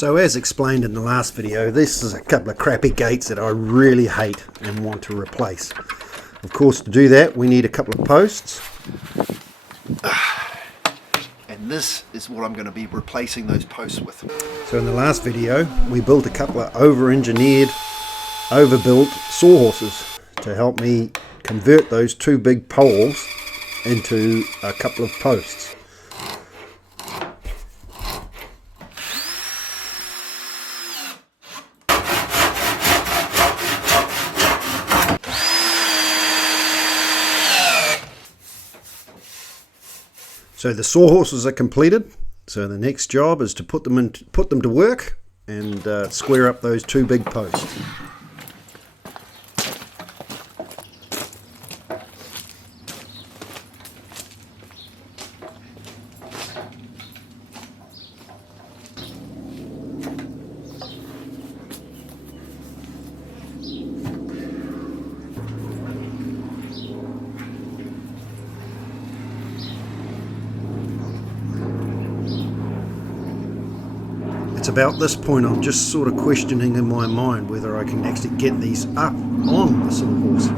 So as explained in the last video, this is a couple of crappy gates that I really hate and want to replace. Of course, to do that we need a couple of posts. And this is what I'm going to be replacing those posts with. So in the last video we built a couple of over-engineered, overbuilt sawhorses to help me convert those two big poles into a couple of posts. So the sawhorses are completed. So the next job is to put them to work and square up those two big posts. It's about this point I'm just sort of questioning in my mind whether I can actually get these up on the sawhorse.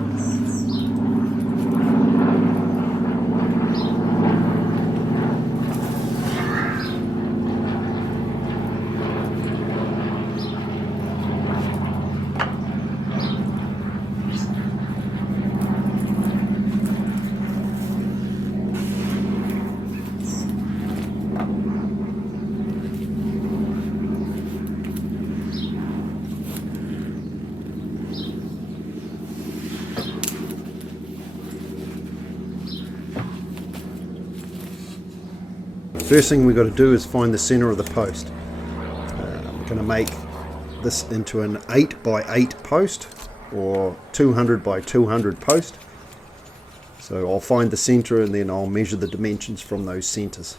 First thing we've got to do is find the center of the post. We're going to make this into an 8 by 8 post or 200 by 200 post. So I'll find the center and then I'll measure the dimensions from those centers.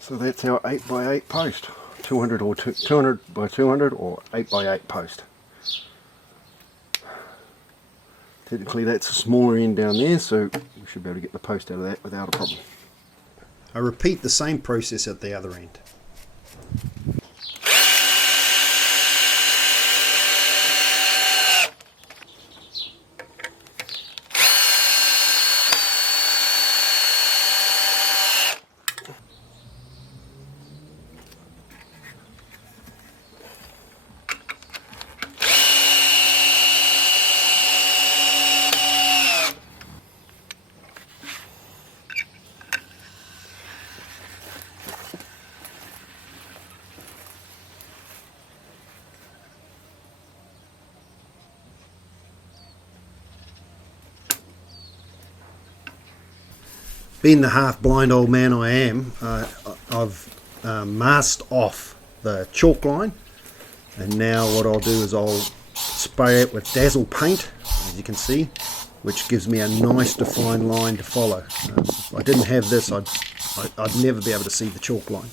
So that's our 8 by 8 post, 200 or 200 by 200 or 8 by 8 post. Technically that's a smaller end down there, so we should be able to get the post out of that without a problem. I repeat the same process at the other end. Being the half-blind old man I am, I've masked off the chalk line, and now what I'll do is I'll spray it with dazzle paint, as you can see, which gives me a nice defined line to follow. If I didn't have this, I'd never be able to see the chalk line.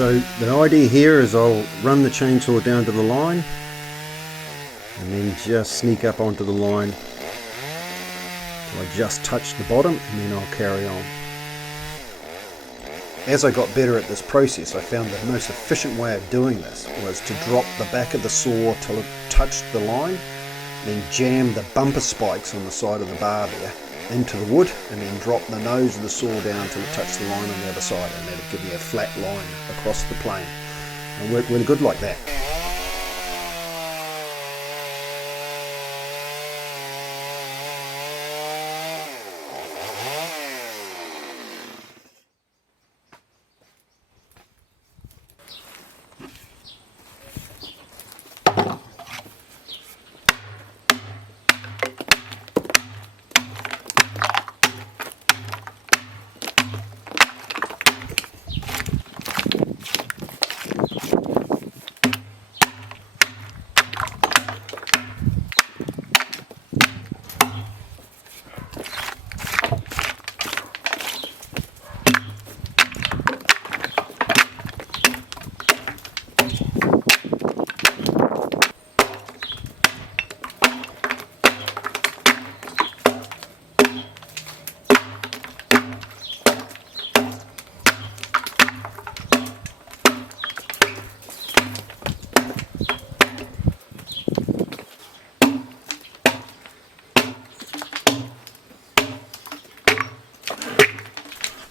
So the idea here is I'll run the chainsaw down to the line and then just sneak up onto the line till I just touch the bottom, and then I'll carry on. As I got better at this process, I found the most efficient way of doing this was to drop the back of the saw till it touched the line, then jam the bumper spikes on the side of the bar there into the wood, and then drop the nose of the saw down till it touched the line on the other side, and that'll give me a flat line across the plane. It worked really good like that.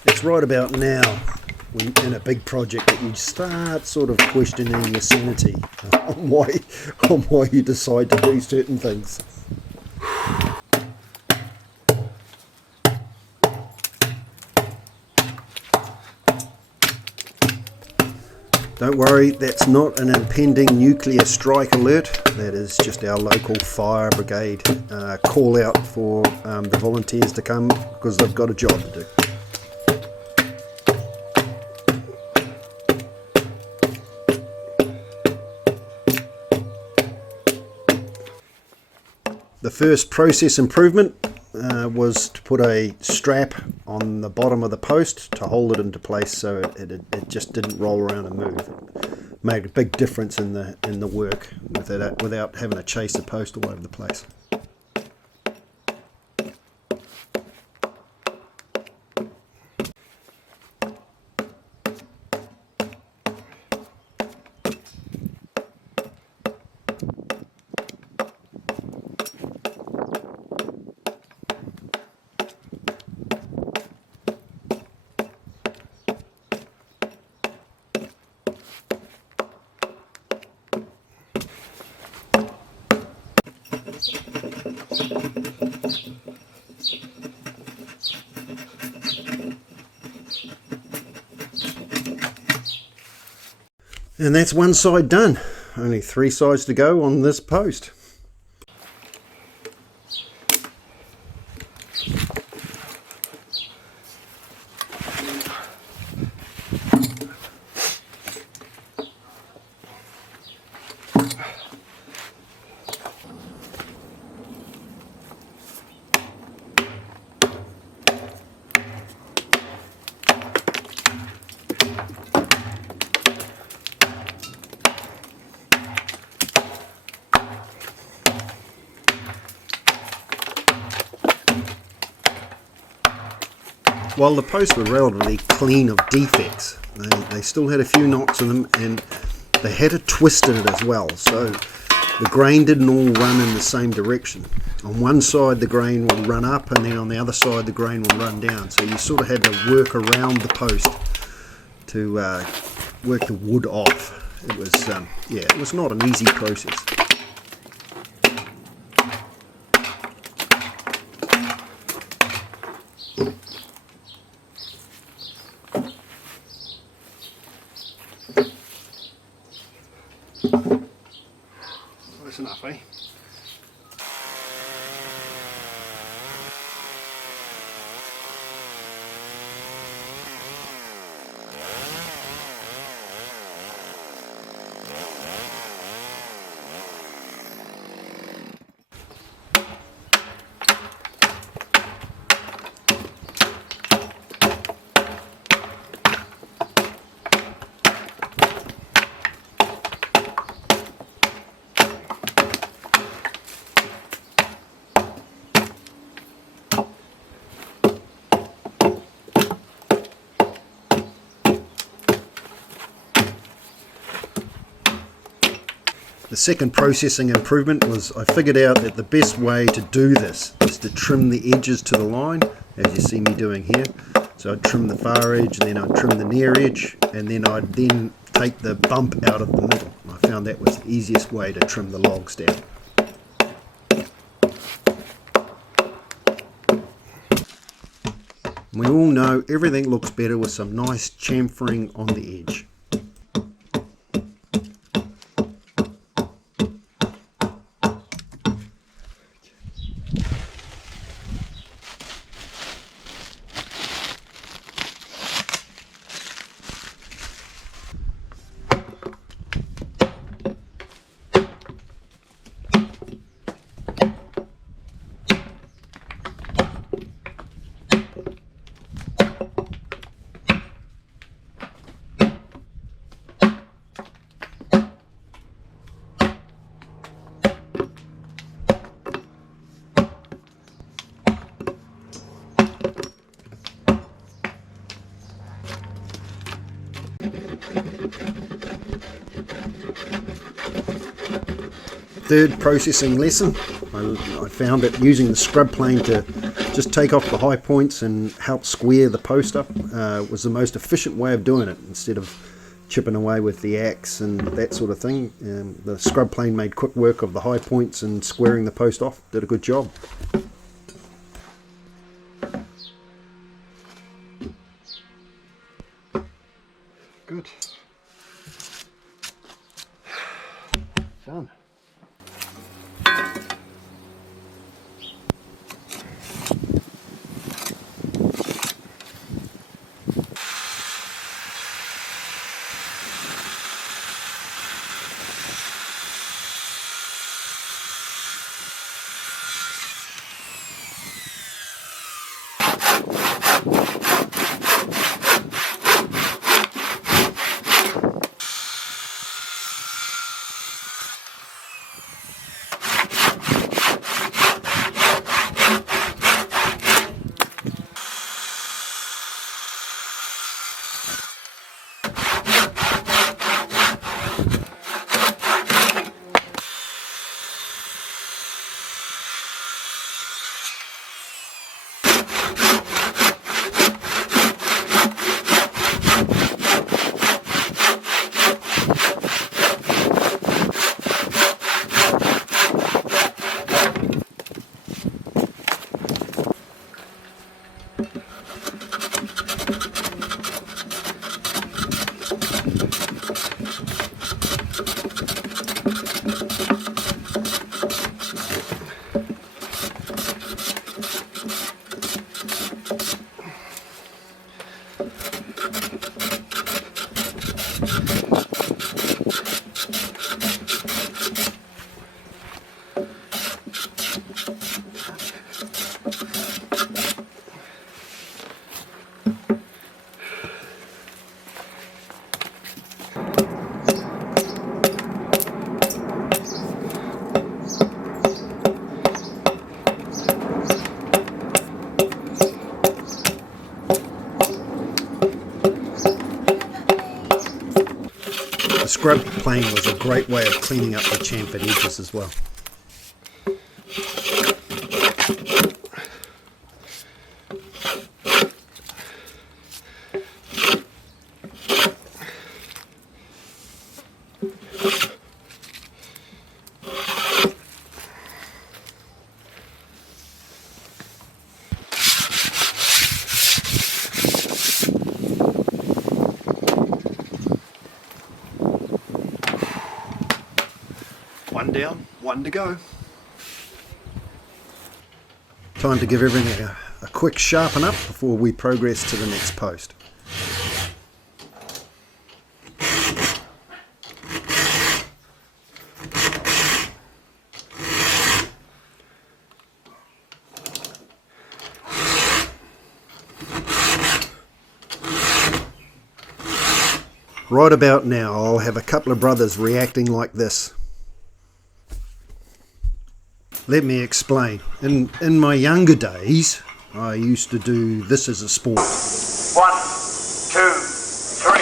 It's right about now, when in a big project, that you start sort of questioning your sanity on why you decide to do certain things. Don't worry, that's not an impending nuclear strike alert. That is just our local fire brigade call out for the volunteers to come because they've got a job to do. The first process improvement was to put a strap on the bottom of the post to hold it into place so it just didn't roll around and move. It made a big difference in the work without having to chase the post all over the place. And that's one side done. Only 3 sides to go on this post. While the posts were relatively clean of defects, they still had a few knots in them, and they had to twist it as well, so the grain didn't all run in the same direction. On one side the grain will run up, and then on the other side the grain will run down, so you sort of had to work around the post to work the wood off. It was it was not an easy process. Close enough, eh? The second processing improvement was I figured out that the best way to do this is to trim the edges to the line, as you see me doing here. So I'd trim the far edge, then I'd trim the near edge, and then I'd then take the bump out of the middle. I found that was the easiest way to trim the logs down. We all know everything looks better with some nice chamfering on the edge. Third processing lesson, I found that using the scrub plane to just take off the high points and help square the post up was the most efficient way of doing it, instead of chipping away with the axe and that sort of thing. The scrub plane made quick work of the high points and squaring the post off. Did a good job. Good. Done. The scrub plane was a great way of cleaning up the chamfered edges as well. One down, one to go. Time to give everything a quick sharpen up before we progress to the next post. Right about now, I'll have a couple of brothers reacting like this. Let me explain. In my younger days, I used to do this as a sport. 1, 2, 3.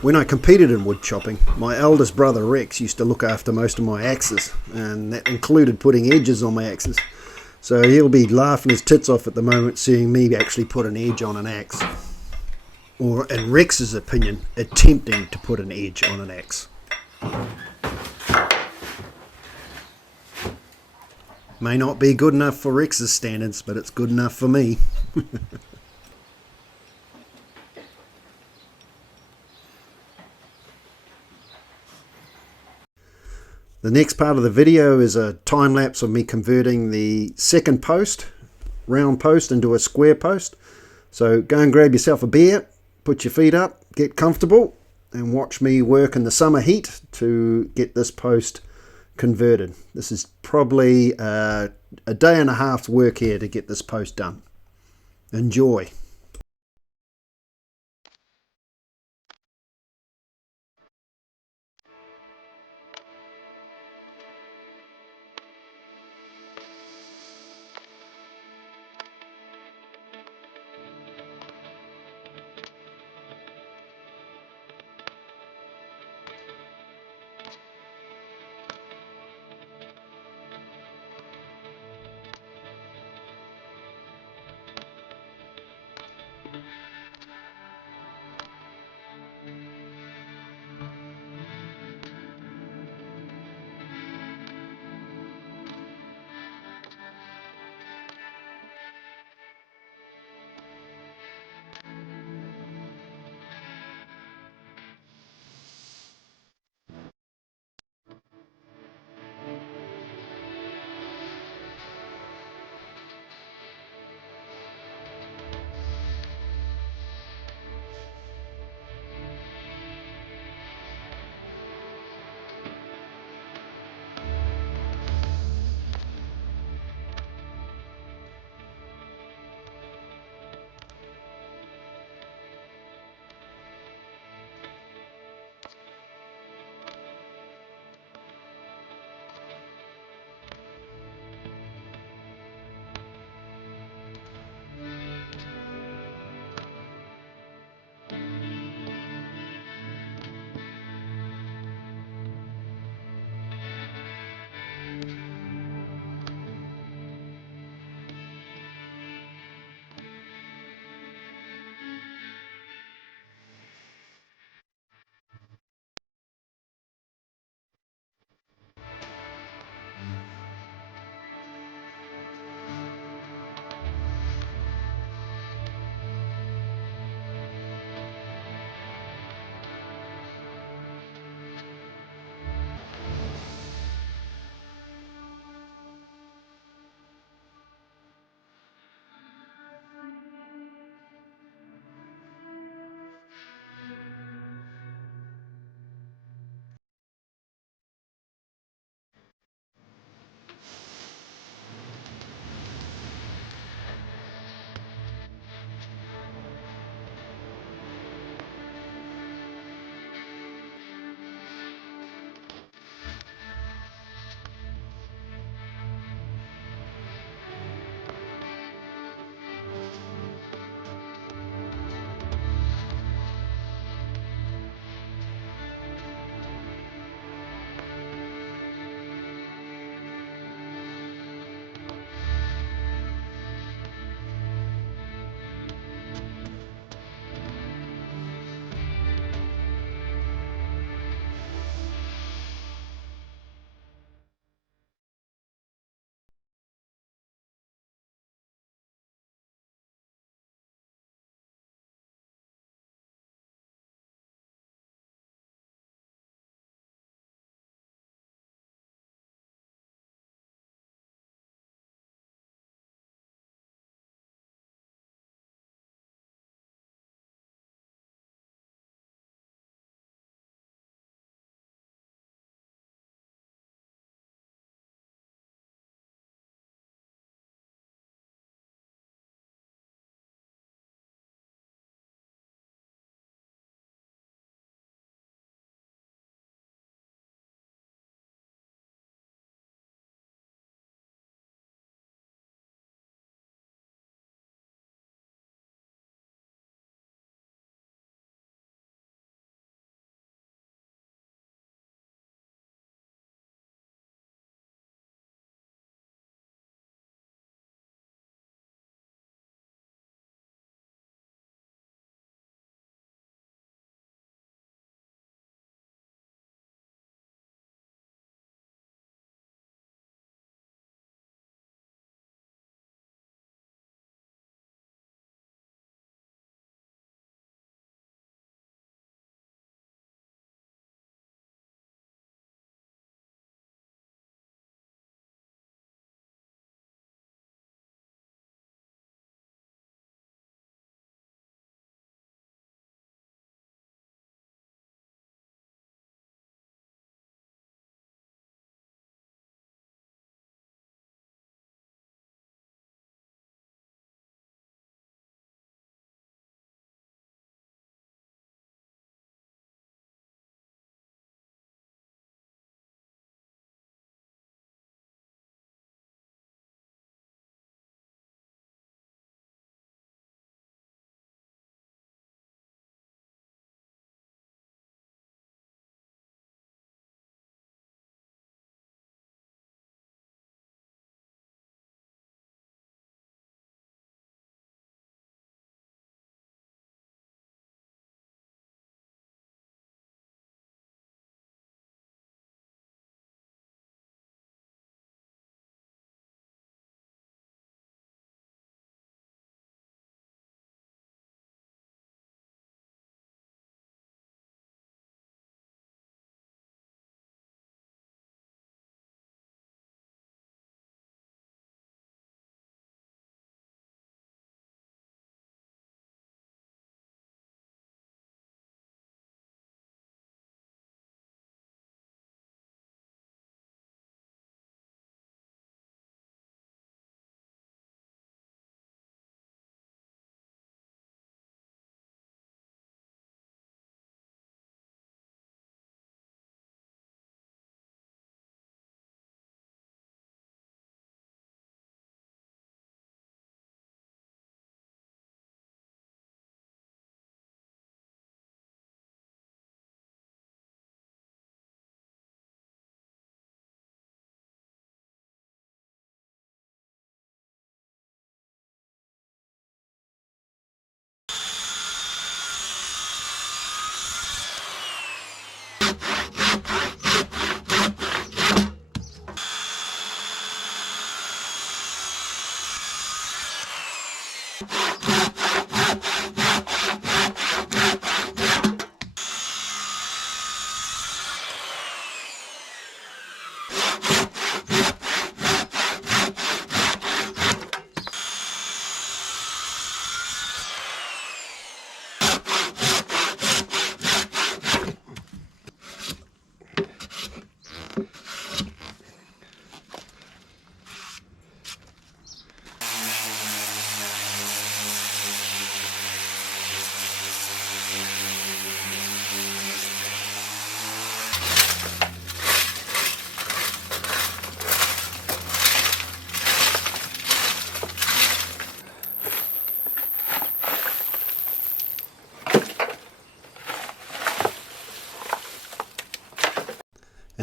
When I competed in wood chopping, my eldest brother Rex used to look after most of my axes, and that included putting edges on my axes. So he'll be laughing his tits off at the moment seeing me actually put an edge on an axe. Or, in Rex's opinion, attempting to put an edge on an axe. May not be good enough for Rex's standards, but it's good enough for me. The next part of the video is a time lapse of me converting the second post, round post, into a square post. So go and grab yourself a beer, put your feet up, get comfortable, and watch me work in the summer heat to get this post converted. This is probably a day and a half's work here to get this post done. Enjoy.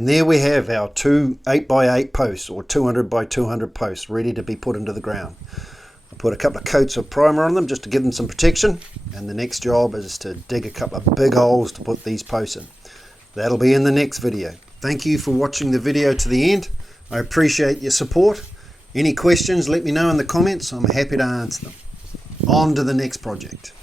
And there we have our two 8x8 posts, or 200 by 200 posts, ready to be put into the ground. I put a couple of coats of primer on them just to give them some protection, and the next job is to dig a couple of big holes to put these posts in. That'll be in the next video. Thank you for watching the video to the end. I appreciate your support. Any questions, let me know in the comments. I'm happy to answer them. On to the next project.